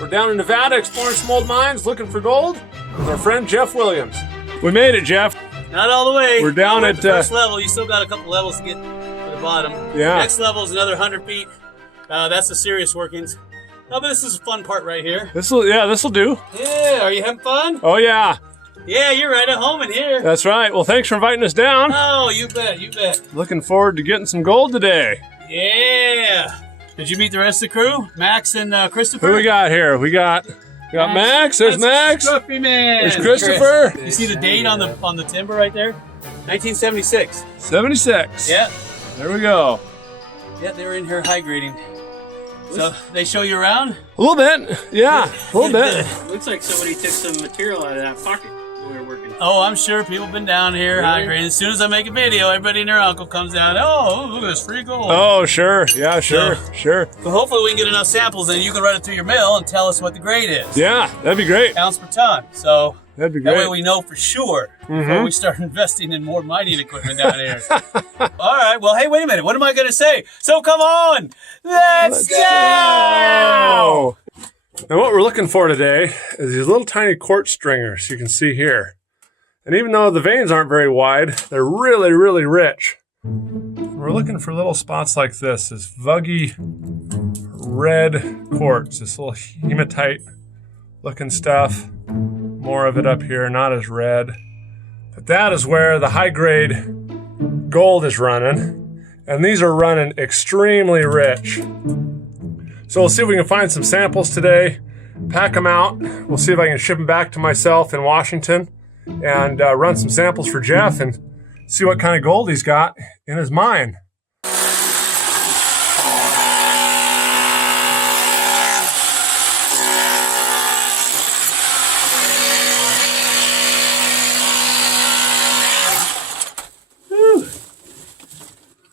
We're down in Nevada exploring some old mines, looking for gold with our friend Jeff Williams. We made it, Jeff. Not all the way. We're down at the first level. You still got a couple levels to get to the bottom. Yeah. Next level is another 100 feet. That's the serious workings. Oh, but this is a fun part right here. This'll do. Yeah, are you having fun? Oh yeah. Yeah, you're right at home in here. That's right. Well, thanks for inviting us down. Oh, you bet, you bet. Looking forward to getting some gold today. Yeah. Did you meet the rest of the crew? Max and Christopher? Who we got here? We got Max. There's Max. Scruffy man. There's Christopher. You see the date on the timber right there? 1976. 76. Yeah. There we go. Yeah, they were in here high grading. So they show you around? A little bit. Yeah, a little bit. Looks like somebody took some material out of that pocket when we were working. Oh, I'm sure people have been down here high grading. As soon as I make a video, everybody and their uncle comes out. Oh, look at this free gold. Oh, sure. Yeah, sure. But hopefully we can get enough samples and you can run it through your mill and tell us what the grade is. Yeah, that'd be great. Ounce per ton. So that'd be great. That way we know for sure before we start investing in more mining equipment down here. All right. Well, hey, wait a minute. What am I going to say? So come on. Let's go. Now what we're looking for today is these little tiny quartz stringers you can see here. And even though the veins aren't very wide, they're really, really rich. We're looking for little spots like this vuggy red quartz, this little hematite looking stuff. More of it up here, not as red. But that is where the high grade gold is running. And these are running extremely rich. So we'll see if we can find some samples today, pack them out. We'll see if I can ship them back to myself in Washington and run some samples for Jeff and see what kind of gold he's got in his mine.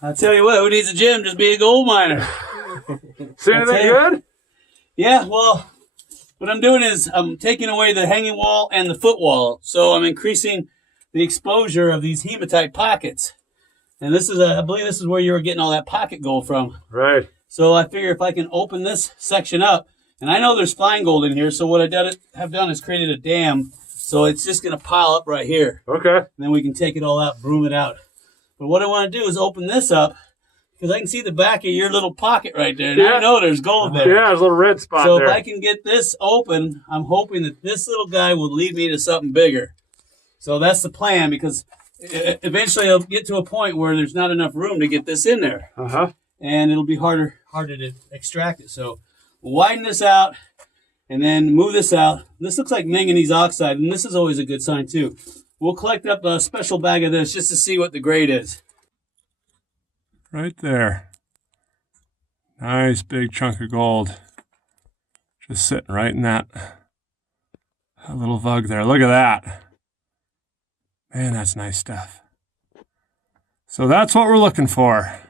I'll tell you what, who needs a gym? Just be a gold miner. See anything good? Yeah, well, what I'm doing is I'm taking away the hanging wall and the foot wall. So I'm increasing the exposure of these hematite pockets. And this is, I believe this is where you were getting all that pocket gold from. Right. So I figure if I can open this section up, and I know there's fine gold in here, so what I have done is created a dam. So it's just going to pile up right here. Okay. And then we can take it all out, broom it out. But what I want to do is open this up, because I can see the back of your little pocket right there. And I know there's gold there. Yeah, there's a little red spot there. So there. if I can get this open, I'm hoping that this little guy will lead me to something bigger. So that's the plan, because eventually I'll get to a point where there's not enough room to get this in there. And it'll be harder to extract it. So widen this out and then move this out. This looks like manganese oxide, and this is always a good sign too. We'll collect up a special bag of this just to see what the grade is. Right there. Nice big chunk of gold. Just sitting right in that little vug there. Look at that. Man, that's nice stuff. So that's what we're looking for.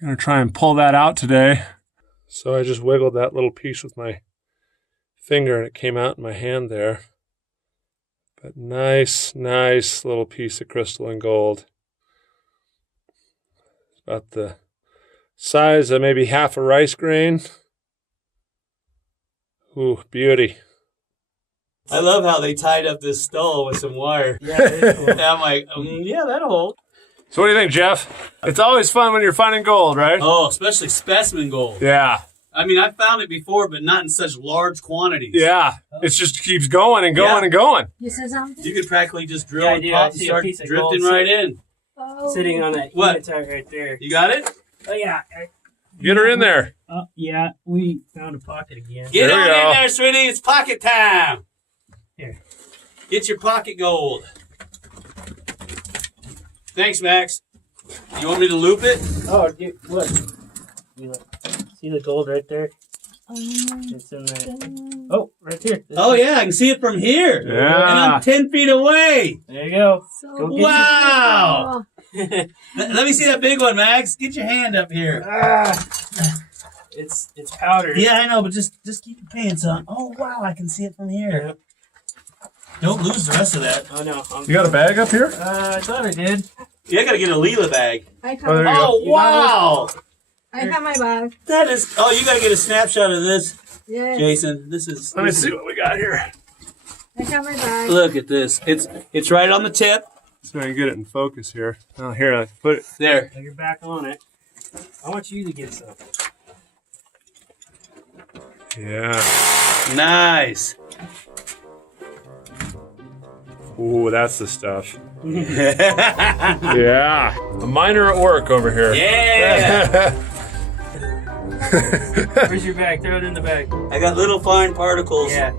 We're going to try and pull that out today. So I just wiggled that little piece with my finger and it came out in my hand there. But nice little piece of crystalline gold. About the size of maybe half a rice grain. Ooh, beauty. I love how they tied up this stall with some wire. Yeah, I'm like, yeah, that'll hold. So what do you think, Jeff? It's always fun when you're finding gold, right? Oh, especially specimen gold. Yeah. I mean, I've found it before, but not in such large quantities. Yeah. It just keeps going and going and going. You said something? You could practically just drill and I pop and see start a piece of drifting gold right in. Sitting on that hematite right there. You got it? Oh, yeah. Get her in there. Oh, yeah. We found a pocket again. Get There on we go. in there, sweetie. It's pocket time. Here. Get your pocket gold. Thanks, Max. You want me to loop it? Oh, dude, look. See the gold right there? It's in there. Oh, right here. Oh, yeah. I can see it from here. Yeah. And I'm 10 feet away. There you go. So Go get Wow. Let me see that big one, Max. Get your hand up here. It's powder. Yeah, I know, but just keep your pants on. Oh, wow. I can see it from here. Don't lose the rest of that. Oh, no. You got a bag up here? I thought I did. Yeah, I got to get a Leela bag. I Oh, there you have, go. Oh, wow. I have my bag. That is... Oh, you got to get a snapshot of this. Yeah. Jason, this is. Let me see what we got here. I got my bag. Look at this. It's right on the tip. So I can get it in focus here. Oh, here, I put it. There. Now you're back on it. I want you to get some. Yeah. Nice. Ooh, that's the stuff. Yeah. A miner at work over here. Yeah. Where's your bag? Throw it in the bag. I got little fine particles Yeah,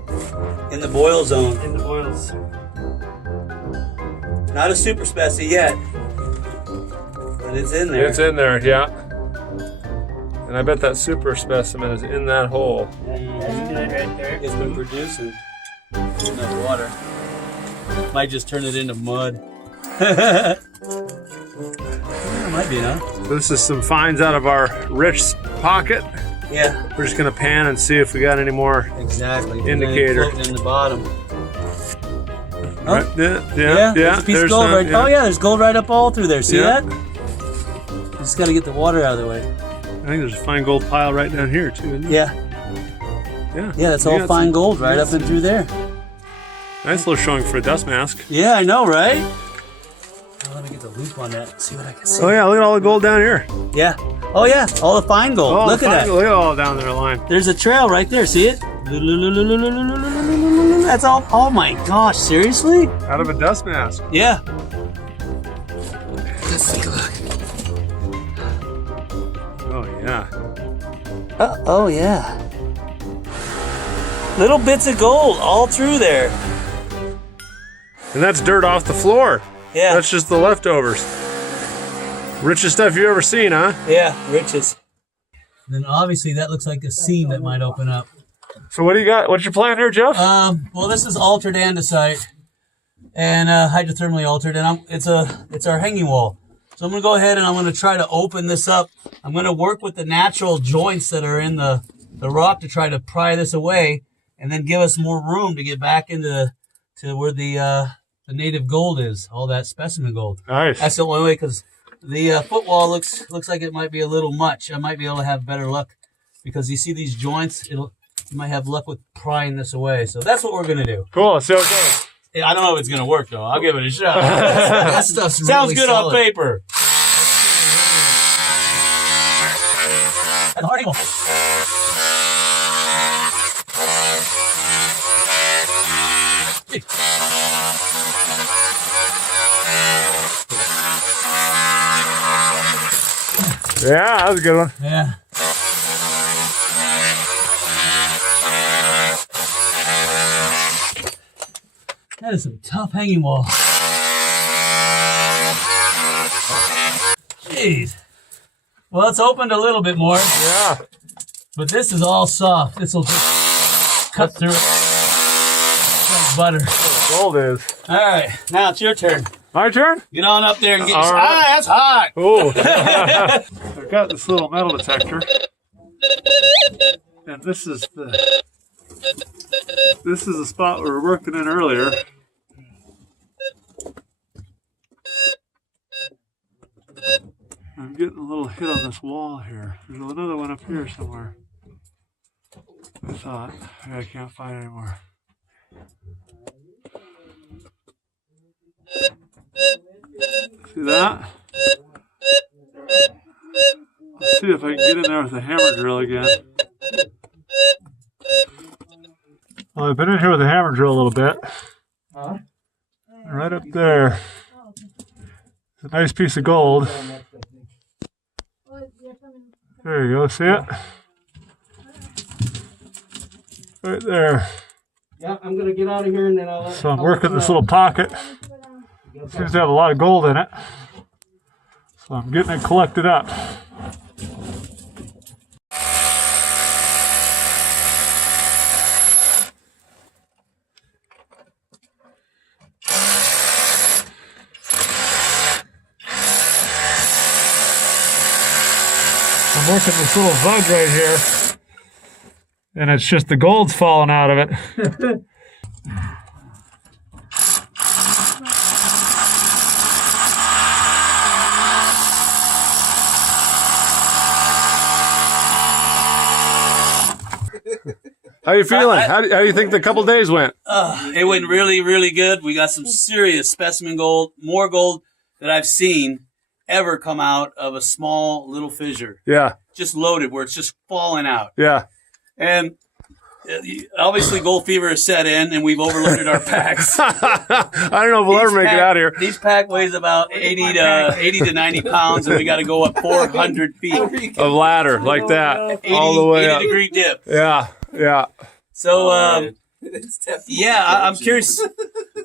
in the boil zone. in the boils. Not a super specie yet, but it's in there. It's in there, yeah. And I bet that super specimen is in that hole. That's good right there. It's been producing enough water. Might just turn it into mud. Yeah, might be, huh? This is some finds out of our rich pocket. Yeah, We're just gonna pan and see if we got any more. exactly. Indicator. Floating in the bottom. Right? Yeah, There's a piece of gold some, right. Oh yeah, there's gold right up all through there. See Yeah. that? Just got to get the water out of the way. I think there's a fine gold pile right down here too. Isn't there? Yeah, Yeah. that's You all got fine some- gold right yeah, up and through there. Nice little showing for a dust mask. Yeah, I know, right? Let me get the loop on that. See what I can see. Oh yeah, look at all the gold down here. Yeah. Oh yeah, all the fine gold. Oh, Look at that. Look at all down there line. There's a trail right there. See it? That's all. Oh my gosh! Seriously? Out of a dust mask. Yeah. Let's take a look. Oh yeah. Oh yeah. Little bits of gold all through there. And that's dirt off the floor. Yeah. That's just the leftovers. Richest stuff you ever seen, huh? Yeah, riches. Then obviously that looks like a seam that might open up. So what do you got? What's your plan here, Jeff? Well, this is altered andesite and hydrothermally altered, and it's our hanging wall. So I'm gonna go ahead and I'm gonna try to open this up. I'm gonna work with the natural joints that are in the rock to try to pry this away, and then give us more room to get back into where the native gold is, all that specimen gold. Nice. That's the only way, because the footwall looks like it might be a little much. I might be able to have better luck, because you see these joints, you might have luck with prying this away. So that's what we're gonna do. Cool. Let's see how it goes. Yeah, I don't know if it's gonna work though. I'll give it a shot. That stuff's sounds really good solid on paper. Yeah, that was a good one. Yeah. That is some tough hanging wall. Jeez. Well, it's opened a little bit more, Yeah. but this is all soft. This will just cut through it like butter. Gold is. All right, now it's your turn. My turn? Get on up there and get All your... right. Ah, that's hot. Oh. I've got this little metal detector. And this is the spot we were working in earlier. I'm getting a little hit on this wall here. There's another one up here somewhere. I thought. I can't find it anymore. See that? Let's see if I can get in there with a hammer drill again. Well, I've been in here with a hammer drill a little bit. Right up there. It's a nice piece of gold. There you go, see it? Right there. Yeah, I'm gonna get out of here and then I'll. So I'm working this little pocket. Seems to have a lot of gold in it. So I'm getting it collected up. I'm working this little vug right here. And it's just the gold's falling out of it. How you feeling? How do you think the couple days went? It went really, really good. We got some serious specimen gold, more gold that I've seen ever come out of a small little fissure. Yeah. Just loaded where it's just falling out. Yeah. And obviously gold fever has set in and we've overloaded our packs. I don't know if we'll ever make it out here. Each pack weighs about 80 to 90 pounds and we got to go up 400 feet. A ladder like that. 80, all the way 80 up. degree dip. Yeah. Yeah. So, I'm curious.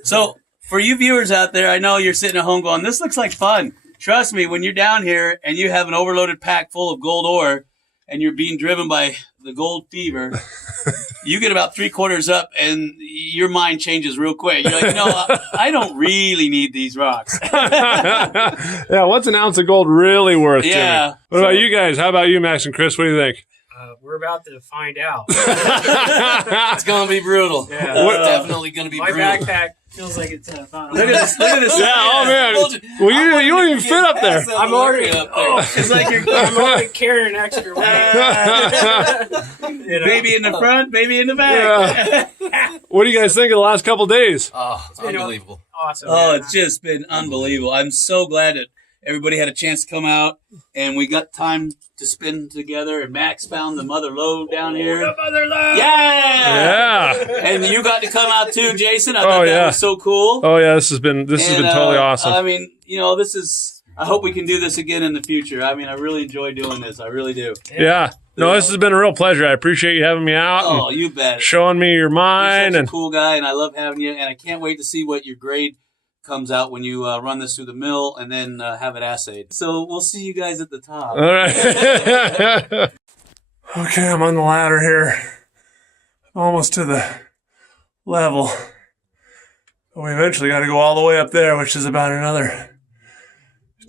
So, for you viewers out there, I know you're sitting at home going, this looks like fun. Trust me, when you're down here and you have an overloaded pack full of gold ore and you're being driven by the gold fever, you get about 3/4 up and your mind changes real quick. You're like, I don't really need these rocks. Yeah, what's an ounce of gold really worth, Yeah. Jimmy? What about you guys? How about you, Max and Chris? What do you think? We're about to find out. It's going to be brutal. Yeah. It's definitely going to be My brutal. backpack feels like it's found. Look at this. Yeah, oh man. Well, you don't even fit up there. I'm already up there. It's like I'm already carrying extra weight. Baby in the front, baby in the back. Yeah. What do you guys think of the last couple days? Oh, it's unbelievable. Awesome. Oh, man. it's just been unbelievable. I'm so glad that everybody had a chance to come out and we got time to spend together. And Max found the mother lode down here. The mother lode. Yeah! Yeah. And you got to come out too, Jason. I thought that was so cool. Oh yeah, this has been totally awesome. I mean, this is. I hope we can do this again in the future. I mean, I really enjoy doing this. I really do. Yeah. No, this has been a real pleasure. I appreciate you having me out. Oh, you bet. Showing me your You're mine such and a cool guy, and I love having you. And I can't wait to see what your grade comes out when you run this through the mill and then have it assayed. So we'll see you guys at the top. all right. Okay, I'm on the ladder here. Almost to the level. But we eventually got to go all the way up there, which is about another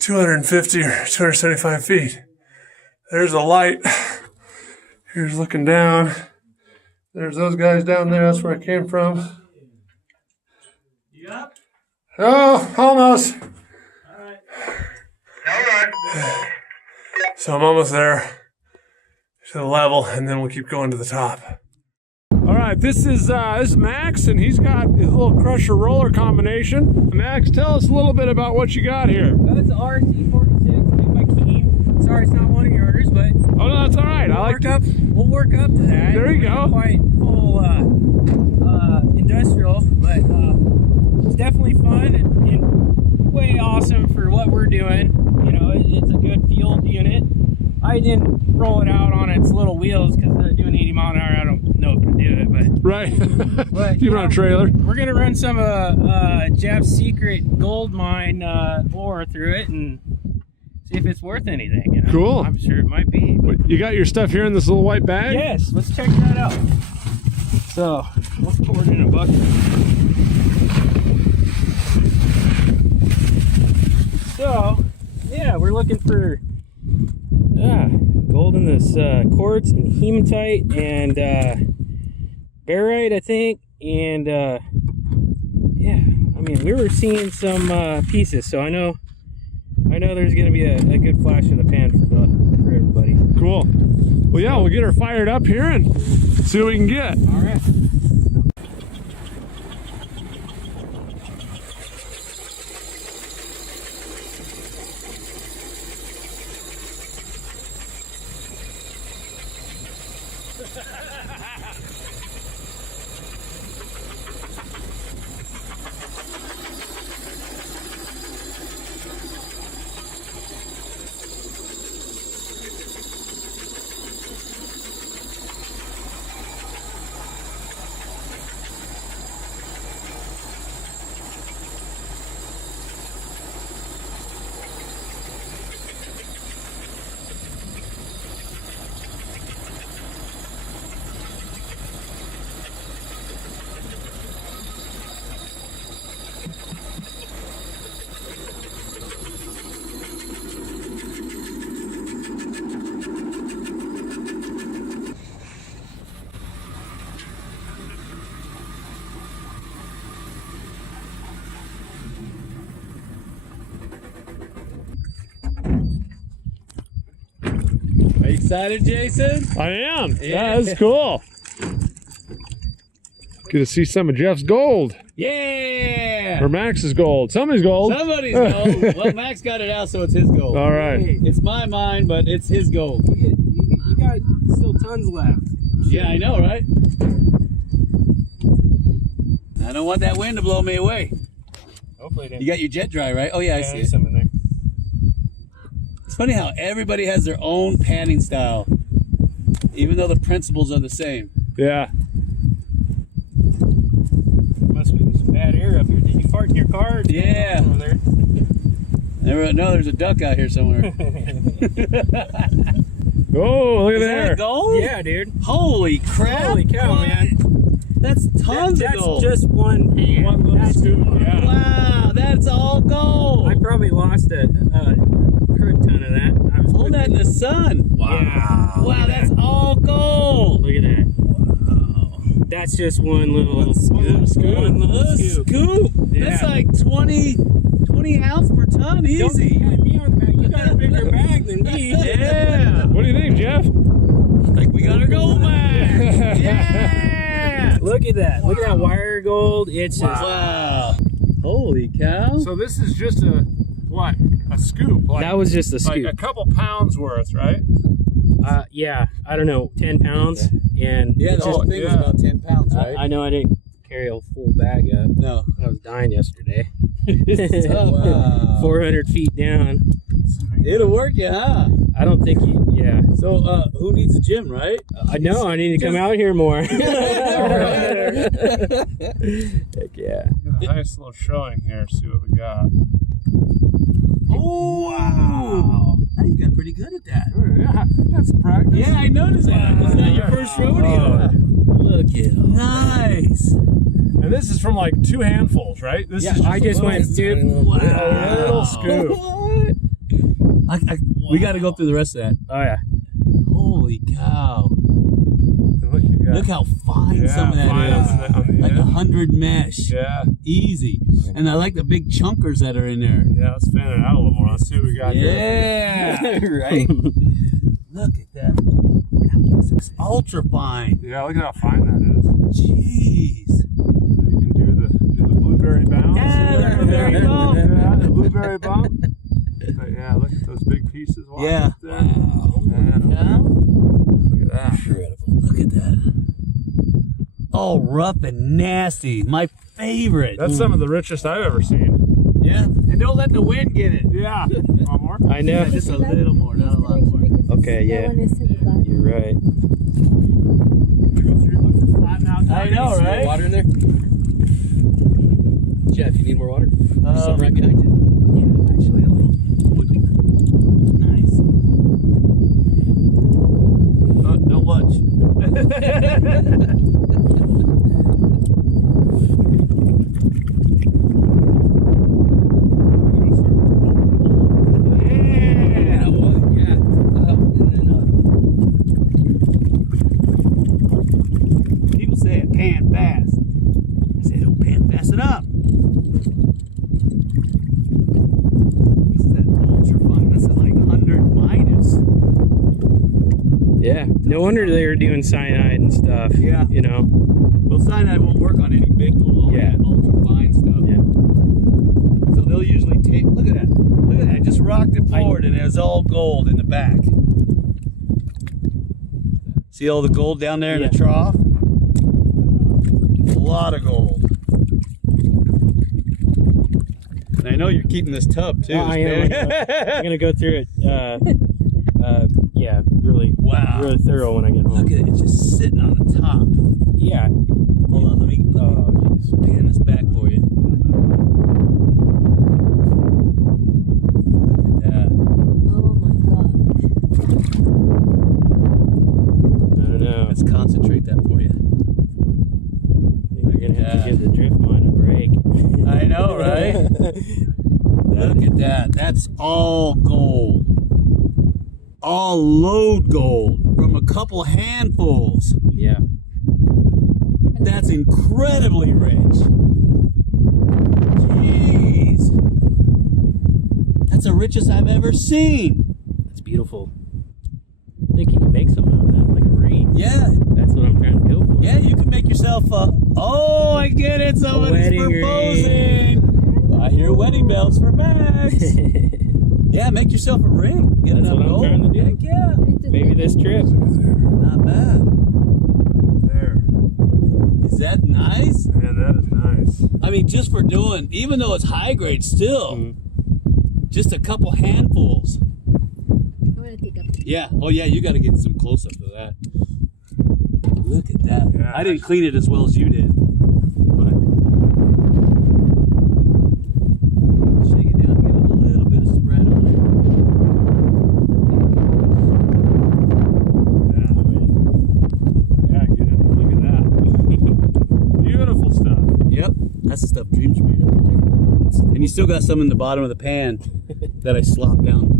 250 or 275 feet. There's a light. Here's looking down. There's those guys down there. That's where I came from. Yep. Oh, almost. All right. So I'm almost there to the level, and then we'll keep going to the top. All right, this is Max, and he's got his little crusher roller combination. Max, tell us a little bit about what you got here. That's an RT46 made by Keem. Sorry, it's not one of yours, but Oh no, that's all right. we'll work up to that. There you go. Not quite full industrial, but it's definitely fun and way awesome for what we're doing. It's a good field unit. I didn't roll it out on its little wheels because doing 80 mile an hour, I don't know if it'll do it, but Right. But, Keep it on a trailer. we're gonna run some Jeff's secret gold mine ore through it and see if it's worth anything. Cool. I'm sure it might be. You got your stuff here in this little white bag? Yes, let's check that out. So let's pour it in a bucket. So yeah, we're looking for gold in this quartz and hematite and barite, I think, and yeah, I mean we were seeing some pieces, so I know there's gonna be a good flash in the pan for everybody. Cool. Well, yeah, we'll get her fired up here and see what we can get. All right. Are you excited, Jason? I am. Yeah, that's cool. Get to see some of Jeff's gold. Yeah! Or Max's gold. Somebody's gold. Somebody's gold. Well, Max got it out, so it's his gold. All right. It's my mine, but it's his gold. You got still tons left. Yeah, I know, right? I don't want that wind to blow me away. Hopefully it You got your jet dry, right? Oh, yeah, I see it. some in there. It's funny how everybody has their own panning style, even though the principles are the same. Yeah. Must be some bad air up here. Did you fart in your car? Yeah. Over there. No, there's a duck out here somewhere. Oh, look at Is there. that gold? Yeah, dude. Holy crap. Holy cow, man. That's tons of gold. That's just one pan. One little scoop. Yeah. Wow, that's all gold. I probably lost a crud ton of that. I was Hold that in the sun. Wow. Wow, that's all gold. Look at that. Wow. That's just one little scoop. One little scoop. Yeah. That's like 20 ounce per ton, easy. You got me on the back. You got a bigger bag than me. Yeah. What do you think, Jeff? I think we got our gold back. Yeah. Look at that. Look at that wire gold. It's just Wow. Holy cow. So this is just a scoop. Like, that was just a scoop. like a couple pounds worth, right? Yeah, I don't know, 10 pounds. And Yeah, the whole thing was about 10 pounds, right? I know I didn't carry a full bag up. No. I was dying yesterday. Wow. 400 feet down. It'll work you, huh? I don't think yeah. So, who needs a gym, right? I know, I need to come out here more. Heck yeah. Got a nice little showing here. See what we got. Oh, wow. Hey, you got pretty good at that. Yeah, that's practice. Yeah, I noticed that. Was that your first rodeo? Look at him. Nice. And this is from like 2 handfuls, right? This Yeah, is I just went, dude. Wow. a little scoop. We got to go through the rest of that. Oh, yeah. Holy cow. What you got? Look how fine some of that fine is. on the Like edge. 100 mesh. Yeah. Easy. And I like the big chunkers that are in there. Yeah, let's fan it out a little more. Let's see what we got here. Yeah. Right? Look at that. It's ultra fine. Yeah, look at how fine that is. Jeez. You can do the blueberry bounce. Yeah, the blueberry bump. Yeah, the blueberry bump. But yeah, look at those big pieces. Yeah. Up there. Man, Yeah. look at that. Look at that. All rough and nasty. My favorite. That's some of the richest I've ever seen. Yeah. And don't let the wind get it. Yeah. Want more? I know. Yeah, just a little more, not a lot more. Okay, yeah. You're right. I know, right? Water in there? Jeff, you need more water? There's some right behind you. Yeah, actually a little would be nice. Don't watch. Yeah. Yeah. And then, People say it pan fast. I say don't pan fast it up. This is that ultra fine. This is like 100 minus. Yeah. No wonder they were doing cyanide and stuff. Yeah. You know? Well, cyanide won't work on any big gold, only Yeah. that ultra fine stuff. Yeah. So they'll usually take, look at that. Look at that. I just rocked it forward and it was all gold in the back. See all the gold down there in the trough? A lot of gold. And I know you're keeping this tub too. Oh, I am. I'm going to go through it. Yeah, really, Wow. really thorough when I get home. Look at it. It's just sitting on the top. Yeah. Hold on. Let me pan this back for you. Look at that. Oh my god. I don't know. Let's concentrate that for you. You're going to have to give the drift line a break. I know, right? Look at that. That's all gold. All Lode gold from a couple handfuls. Yeah. That's incredibly rich. Jeez. That's the richest I've ever seen. That's beautiful. I think you can make something out of that, like a ring. Yeah. That's what I'm trying to go for. Yeah, you can make yourself a Oh, I get it. Somebody's wedding proposing. I hear wedding bells for Max. Yeah, make yourself a ring. Get That's enough what I'm gold. trying to do. Heck yeah. Maybe this trip. Not bad. There. Is that nice? Man, that is nice. I mean, just for doing, even though it's high grade, still, just a couple handfuls. I'm gonna take a picture. Yeah. Oh, yeah. You got to get some close up to that. Look at that. Yeah. I didn't clean it as well as you did. But shake it down, get a little bit of spread on Yeah, get in there. Look at that. Beautiful stuff. it. Yep. That's the stuff Dreams made right there. And you still got some in the bottom of the pan that I slopped down.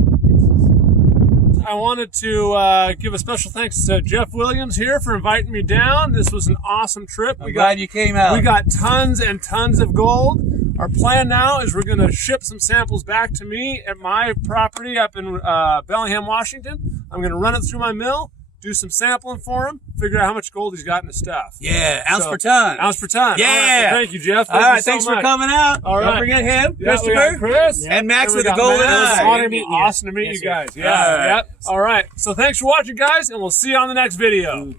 I wanted to give a special thanks to Jeff Williams here for inviting me down. This was an awesome trip. I'm glad you came out. We got tons and tons of gold. Our plan now is we're going to ship some samples back to me at my property up in Bellingham, Washington. I'm going to run it through my mill, do some sampling for him, figure out how much gold he's got in his stuff. Yeah, ounce So, per ton. Ounce per ton. Yeah. All right, so thank you, Jeff. All right, you so thanks much. for coming out. All Don't right. forget him, Yeah, we got Christopher. Chris. And Max And we with the got golden Max. eye. Awesome to meet you guys. Yeah. All right. Yep. All right. So thanks for watching, guys, and we'll see you on the next video.